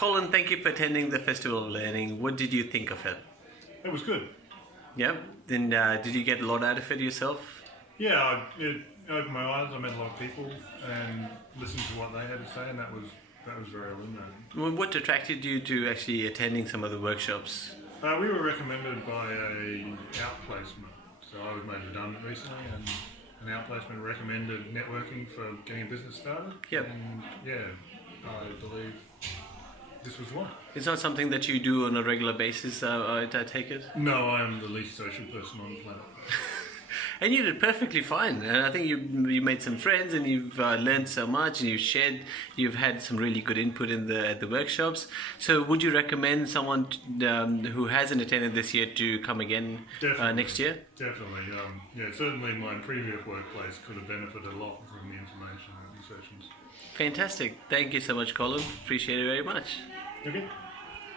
Colin, thank you for attending the Festival of Learning. What did you think of it? It was good. Yeah. Then did you get a lot out of it yourself? Yeah, it opened my eyes. I met a lot of people and listened to what they had to say, and that was very illuminating. Well, what attracted you to actually attending some of the workshops? We were recommended by a outplacement. So I was made redundant recently, and an outplacement recommended networking for getting a business started. Yep. And yeah, I believe this was one. It's not something that you do on a regular basis, I take it? No, I am the least social person on the planet. And you did perfectly fine. And I think you made some friends, and you've learned so much, and you've had some really good input at the workshops. So would you recommend someone who hasn't attended this year to come again next year? Definitely. Yeah, certainly my previous workplace could have benefited a lot from the information and the sessions. Fantastic. Thank you so much, Colin. Appreciate it very much. Okay.